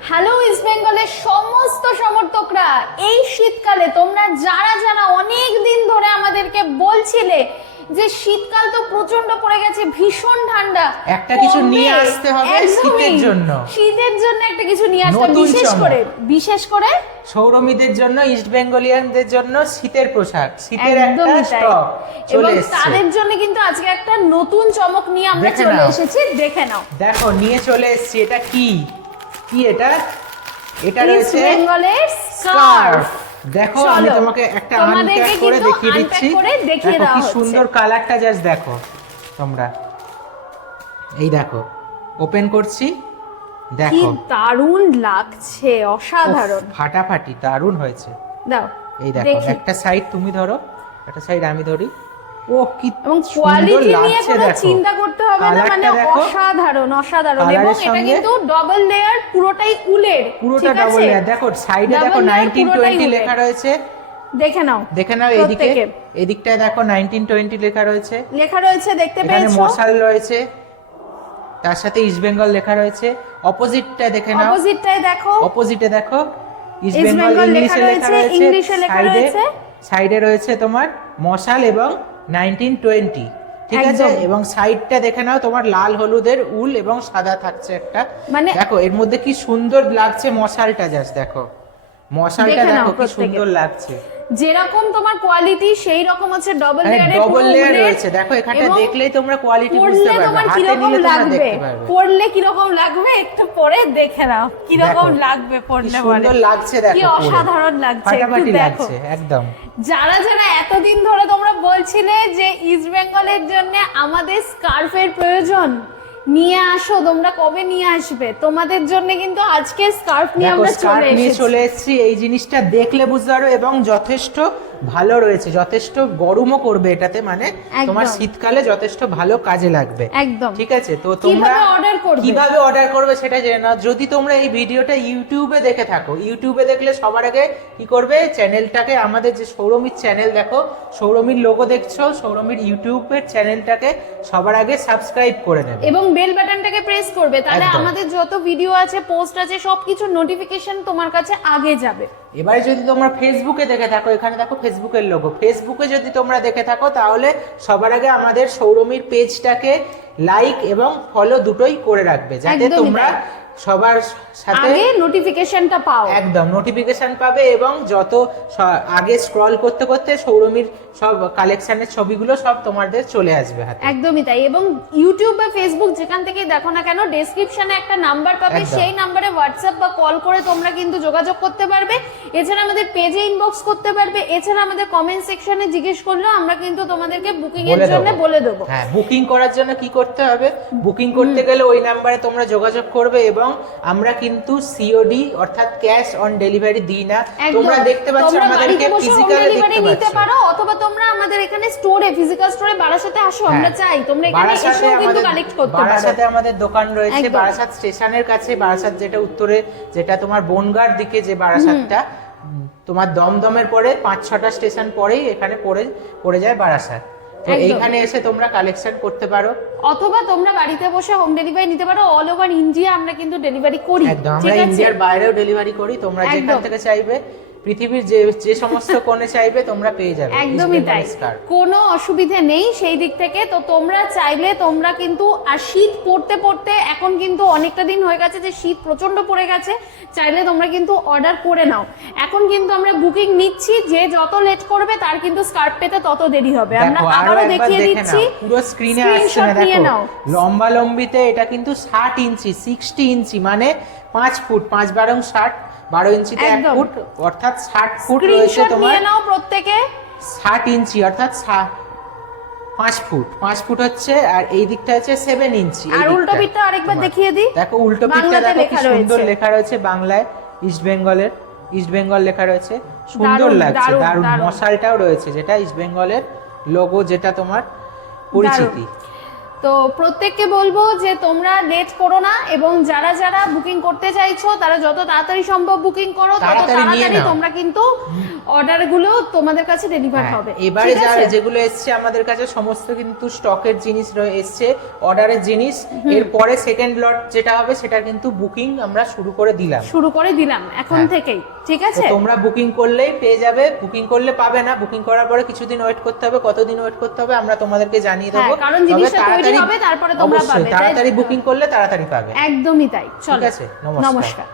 Hello east বেঙ্গলের সমস্ত সমর্থকরা, এই শীতকালে তোমরা যারা যারা অনেক দিন ধরে আমাদেরকে বলছিলে যে শীতকাল তো প্রচন্ড পড়ে গেছে, ভীষণ ঠান্ডা, একটা কিছু নিয়ে আসতে হবে শীতের জন্য। শীতের জন্য একটা কিছু নিয়ে আসতে হবে, বিশেষ করে সৌরমীদের জন্য, ইস্ট বেঙ্গলিয়ানদের জন্য শীতের পোশাক, শীতের একটা স্টক চলে এসেছে। তাদের জন্য কিন্তু আজকে একটা নতুন চমক নিয়ে আমরা চলে এসেছি, দেখে নাও। দেখো নিয়ে চলে এসেছি, এটা কি এটা রয়েছে বেঙ্গলের স্কার্ফ। দেখো আমি তোমাকে একটা আনপ্যাক করে দেখিয়ে দিচ্ছি। দেখো কি সুন্দর কালারটা, জাস্ট দেখো তোমরা, এই দেখো ওপেন করছি, দেখো কি দারুণ লাগছে, অসাধারণ, ফাটাফাটি দারুণ হয়েছে। দাও এই দেখো, একটা সাইড তুমি ধরো, একটা সাইড আমি ধরি। ও কি কোয়ালিটি নিয়ে কোনো চিন্তা করতে হবে না, মানে অসাধারণ অসাধারণ। এবং এটা কিন্তু ডাবল লেয়ার, পুরোটাই উলের, পুরোটা ডাবল লেয়ার। দেখো সাইডে দেখো 1920 লেখা রয়েছে, দেখে নাও এইদিকে, এদিকটায় দেখো 1920 লেখা রয়েছে, দেখতে পেয়েছো? এখানে মশাল রয়েছে, তার সাথে ইস্ট বেঙ্গল লেখা রয়েছে। অপোজিটটা দেখে নাও, অপোজিটে দেখো ইস্ট বেঙ্গল ইংলিশে লেখা রয়েছে, সাইডে রয়েছে তোমার মশাল এবং 1920, ঠিক আছে। এবং সাইডটা দেখে নাও, তোমার লাল হলুদের উল এবং সাদা থাকছে একটা, মানে দেখো এর মধ্যে কি সুন্দর লাগছে মশালটা, জাস্ট দেখো মশালটা, দেখো কি সুন্দর লাগছে। যেরকম তোমার কোয়ালিটি সেই রকম হচ্ছে ডাবল লেয়ার রয়েছে। দেখো এখানে দেখলেই তোমরা কোয়ালিটি বুঝতে পারবে, হাতে নিলে তোমরা দেখতে পারবে পরলে কি রকম লাগবে, একটু পরে দেখে নাও কি রকম লাগবে পরলে, সুন্দর লাগছে, দেখো কি অসাধারণ লাগছে, ফাটাফাটি লাগছে একদম। যারা যারা এতদিন ধরে তোমরা বলছিলে যে ইস্ট বেঙ্গলের জন্য আমাদের স্কার্ফের প্রয়োজন, নিয়ে আসো, তোমরা কবে নিয়ে আসবে, তোমাদের জন্য কিন্তু আজকে স্কার্ফ নিয়ে আমরা চলে এসেছি। এই জিনিসটা দেখলে বুঝতে পারো, এবং যথেষ্ট ভালো রয়েছে, যথেষ্ট গরমও করবে এটাতে, মানে তোমার শীতকালে যথেষ্ট ভালো কাজে লাগবে একদম, ঠিক আছে। তো তোমরা কিভাবে অর্ডার করবে সেটা জেনে নাও। যদি তোমরা এই ভিডিওটা ইউটিউবে দেখে থাকো, ইউটিউবে দেখলে সবার আগে কি করবে, চ্যানেলটাকে, আমাদের যে সৌরমীর চ্যানেল দেখো, সৌরমীর লোগো দেখছো, সৌরমীর ইউটিউবের চ্যানেলটাকে সবার আগে সাবস্ক্রাইব করে নেবে এবং বেল বাটনটাকে প্রেস করবে, তাহলে আমাদের যত ভিডিও আছে, পোস্ট আছে, সবকিছু নোটিফিকেশন তোমার কাছে আগে যাবে। এবারে যদি তোমরা ফেসবুকে দেখে থাকো, এখানে দেখো ফেসবুকের লোগো, ফেসবুকে যদি তোমরা দেখে থাকো তাহলে সবার আগে আমাদের সৌরমীর পেজটাকে লাইক এবং ফলো দুটোই করে রাখবে, যাতে তোমরা সবার সাথে আগে নোটিফিকেশনটা পাও, একদম নোটিফিকেশন পাবে। এবং যত আগে স্ক্রল করতে করতে সৌরমীর সব কালেকশনের ছবিগুলো সব তোমাদের চলে আসবে হাতে, একদমই তাই। এবং ইউটিউব বা ফেসবুক যেখান থেকে দেখো না কেন, ডেসক্রিপশনে একটা নাম্বার পাবে, সেই নাম্বারে হোয়াটসঅ্যাপ বা কল করে তোমরা কিন্তু যোগাযোগ করতে পারবে। এছাড়া আমাদের পেজে ইনবক্স করতে পারবে, এছাড়া আমাদের কমেন্ট সেকশনে জিজ্ঞেস করলেও আমরা কিন্তু তোমাদেরকে বুকিং এর জন্য বলে দেবো। হ্যাঁ, বুকিং করার জন্য কি করতে হবে, বুকিং করতে গেলে ওই নাম্বারে তোমরা যোগাযোগ করবে। এবং আমরা কিন্তু সিওডি অর্থাৎ ক্যাশ অন ডেলিভারি দিই না, তোমরা দেখতে পাচ্ছ আমাদেরকে ফিজিক্যালি নিতে পারো, অথবা তোমরা আমাদের এখানে স্টোরে, ফিজিক্যাল স্টোরে বারাসাতে আসো, আমরা চাই তোমরা এখানে এসেও কিন্তু কালেক্ট করতে পারো। বারাসাতে আমাদের দোকান রয়েছে, বারাসাত স্টেশনের কাছে, বারাসাত যেটা উত্তরে, যেটা তোমার বনগাঁর দিকে যে বারাসাতটা, তোমার দমদমের পরে 5-6টা স্টেশন পরেই এখানে পড়ে যায় বারাসাত। তো এইখানে এসে তোমরা কালেকশন করতে পারো, অথবা তোমরা বাড়িতে বসে হোম ডেলিভারি নিতে পারো। অল ওভার ইন্ডিয়া আমরা কিন্তু ডেলিভারি করি, একদম, আমরা ইন্ডিয়ার বাইরেও ডেলিভারি করি। তোমরা যেখান থেকে চাইবে, পৃথিবীর যে সমস্ত কোণে চাইবে তোমরা পেয়ে যাবে, একদমই তাই, কোনো অসুবিধা নেই সেই দিক থেকে। তো তোমরা চাইলে তোমরা কিন্তু, আর শীত পড়তে পড়তে এখন কিন্তু অনেকটা দিন হয়ে গেছে যে শীত প্রচন্ড পড়ে গেছে, চাইলে তোমরা কিন্তু অর্ডার করে নাও। এখন কিন্তু আমরা বুকিং নিচ্ছি, যে যত লেট করবে তার কিন্তু স্কার্ফ পেতে তত দেরি হবে। আমরা আবারও দেখিয়ে দিচ্ছি, পুরো স্ক্রিনে আসছে না, দেখো লম্বা লম্বিতে এটা কিন্তু 60 ইঞ্চি, 60 ইঞ্চি মানে 5 ফুট, 5-12 60, 12 ইঞ্চিতে 1 ফুট, অর্থাৎ 60 ফুট রয়েছে তোমার। নিয়ে নাও প্রত্যেকে, 60 ইঞ্চি অর্থাৎ 5 ফুট, 5 ফুট হচ্ছে, আর এই দিকটা হচ্ছে 7 ইঞ্চি। আর উল্টো পিঠটা আরেকবার দেখিয়ে দিই, দেখো উল্টো পিঠটা দেখো কি সুন্দর লেখা রয়েছে বাংলায়, ইস্ট বেঙ্গল লেখা রয়েছে, সুন্দর লাগছে, দারুণ। মশালটাও রয়েছে, যেটা ইস্ট বেঙ্গলের লোগো, যেটা তোমার পরিচিতি। তো প্রত্যেককে বলবো যে তোমরা লেট করো না, এবং যারা যারা বুকিং করতে চাইছো তারা যত তাড়াতাড়ি সম্ভব বুকিং করো, তত তাড়াতাড়ি তোমরা কিন্তু অর্ডারগুলো তোমাদের কাছে ডেলিভার হবে। এবারে যেগুলো এসছে আমাদের কাছে সমস্ত কিন্তু স্টকের জিনিস এসছে, অর্ডারের জিনিস। এরপরে সেকেন্ড লট যেটা হবে সেটা কিন্তু বুকিং আমরা শুরু করে দিলাম এখন থেকেই, ঠিক আছে? তোমরা বুকিং করলেই পেয়ে যাবে, বুকিং করলে পাবে না, বুকিং করার পরে কিছুদিন ওয়েট করতে হবে। কতদিন ওয়েট করতে হবে আমরা তোমাদেরকে জানিয়ে দেবো, কারণ জিনিসটা তৈরি হবে তারপরে তোমরা পাবে। তাড়াতাড়ি বুকিং করলে তাড়াতাড়ি পাবে। একদমই তাই। চলো, ঠিক আছে, নমস্কার।